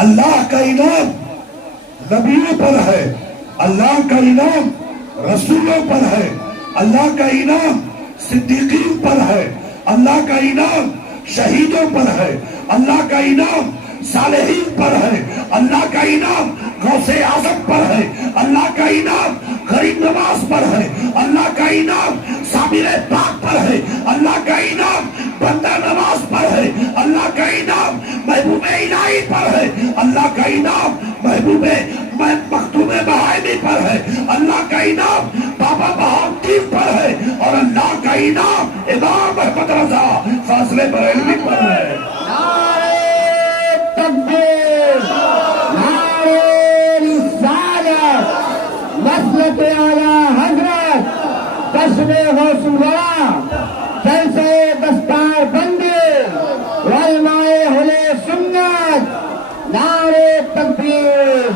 اللہ کا انعام نبیوں پر ہے، اللہ کا انعام رسولوں پر ہے، اللہ کا انعام صدیقین پر ہے، اللہ کا انعام شہیدوں پر ہے، اللہ کا انعام صالحین پر ہے، اللہ کا انعام غوث اعظم پر ہے، اللہ کا انعام غریب نواز پر ہے، اللہ کا انعام صابر پاک پر ہے، اللہ کا انعام بندہ نواز پر ہے، اللہ کا انعام محبوب الہی پر ہے، اللہ کا انعام محبوب مختوم بہائمی پر ہے، اللہ کا انعام بابا بہاؤالدین پر ہے، اور اللہ کا انعام امام احمد رضا فاضل بریلوی پر ہے۔ نعرہ تکبیر، نعرہ رسالت، مسلک اعلیٰ حضرت، جشن غوث اللہ، جلسہ دستار بندی، علماء اہل سنت، نعرہ تکبیر۔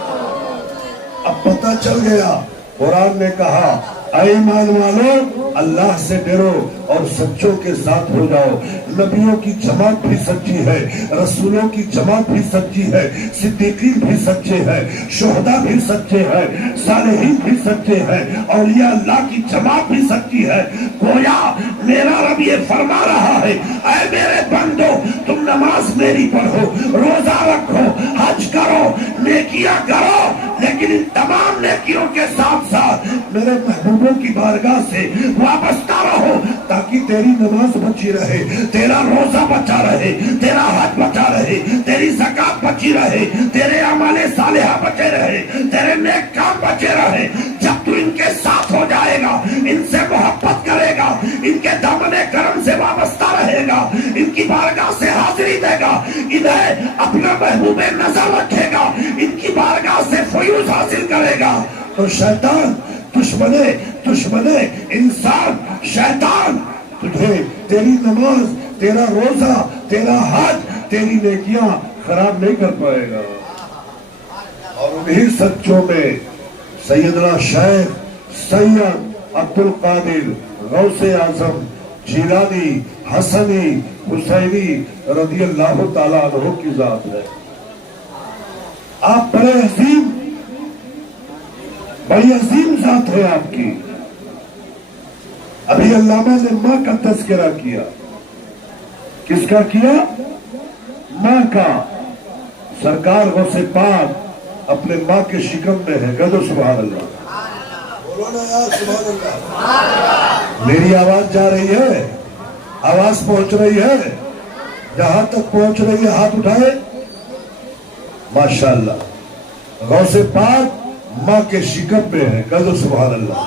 اب پتہ چل گیا، قرآن نے کہا اے ایمان والو اللہ سے ڈرو اور سچوں کے ساتھ ہو جاؤ۔ نبیوں کی جماعت بھی سچی ہے، رسولوں کی جماعت بھی سچی ہے، صدیقین بھی سچے ہیں، شہداء بھی سچے ہیں، صالحین بھی سچے ہیں، اولیاء اللہ کی جماعت بھی سچی ہے۔ گویا میرا رب یہ فرما رہا ہے اے میرے بندو تم نماز میری پڑھو، روزہ رکھو، حج کرو، نیکیاں کرو، لیکن ان تمام نیکیوں کے ساتھ ساتھ میرے محبوبوں کی بارگاہ سے وابستہ رہو تاکہ تیری نماز بچی رہے، تیرا روزہ بچا رہے، تیرا حج بچا رہے، تیری زکات بچی رہے، تیرے اعمال صالحہ بچے رہے، تیرے نیک کام بچے رہے۔ جب تو ان کے ساتھ ہو جائے گا، ان سے محبت کرے گا، ان کے دامن کرم سے وابستہ رہے گا، ان کی بارگاہ سے حاضری دے گا، انہیں اپنا محبوب نظر رکھے گا، ان کی بارگاہ سے فیوز حاصل کرے گا، تو شیطان دشمن انسان شیطان تجھے تیری نماز، تیرا روزہ، تیرا حج، تیری نیکیاں خراب نہیں کر پائے گا۔ اور انہی سچوں میں سیدنا شیخ سید عبد القادر غوث اعظم جیلانی حسنی حسینی رضی اللہ تعالیٰ عنہ کی ذات ہے۔ آپ بڑی عظیم ذات ہے آپ کی۔ ابھی علامہ نے ماں کا تذکرہ کیا، کس کا کیا؟ ماں کا۔ سرکار غوث پاک اپنے ماں کے شکم میں ہے، کہہ دو سبحان اللہ، بولو نا یار سبحان اللہ۔ میری آواز جا رہی ہے، آواز پہنچ رہی ہے، جہاں تک پہنچ رہی ہے ہاتھ اٹھائے۔ ماشاءاللہ، غوث پاک ماں کے شکم میں ہے، کہہ دو سبحان اللہ۔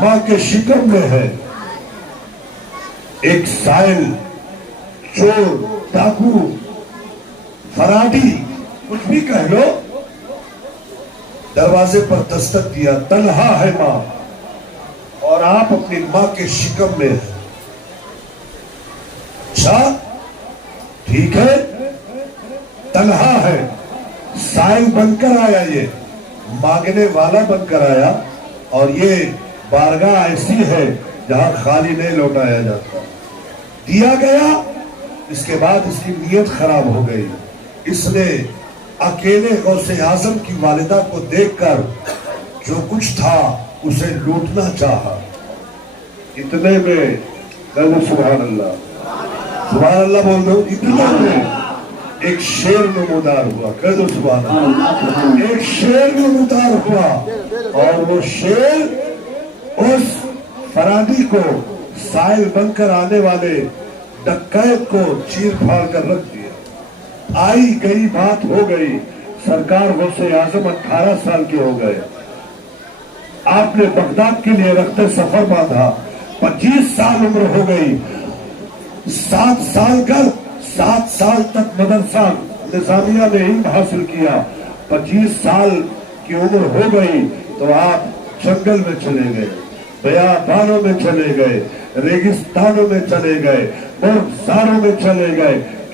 ماں کے شکم میں ہے۔ ایک سائل، چور، ڈاکو، فراڈی، کچھ بھی کہہ لو، دروازے پر دستک دیا، تنہا ہے ماں اور آپ اپنی ماں کے شکم میں ہیں۔ اچھا ٹھیک ہے، تنہا ہے، سائل بن کر آیا، یہ مانگنے والا بن کر آیا، اور یہ بارگاہ ایسی ہے جہاں خالی نہیں لوٹایا جاتا۔ دیا گیا، اس کے بعد اس کی نیت خراب ہو گئی۔ اس نے اکیلے غوث اعظم کی والدہ کو دیکھ کر جو کچھ تھا اسے لوٹنا چاہا۔ اتنے میں کہو سبحان اللہ، سبحان اللہ بول دو، اتنے میں ایک شیر نمودار ہوا، کہہ دو سبحان اللہ۔ ایک شیر نمودار ہوا، اور وہ شیر اس فرادی کو، سائل بن کر آنے والے ڈکیت کو چیر پھاڑ کر رکھ دیا۔ آئی گئی بات ہو گئی، سرکار غوث اعظم 18 سال کے ہو گئے۔ آپ نے بغداد کے لیے رخت سفر باندھا، 25 سال عمر ہو گئی۔ 7 سال کر 7 سال تک مدرسہ نظامیہ میں علم حاصل کیا۔ 25 سال کی عمر ہو گئی تو آپ جنگل میں چلے گئے، بیابانوں میں چلے گئے، ریگستانوں میں چلے گئے، مرغزاروں میں چلے گئے،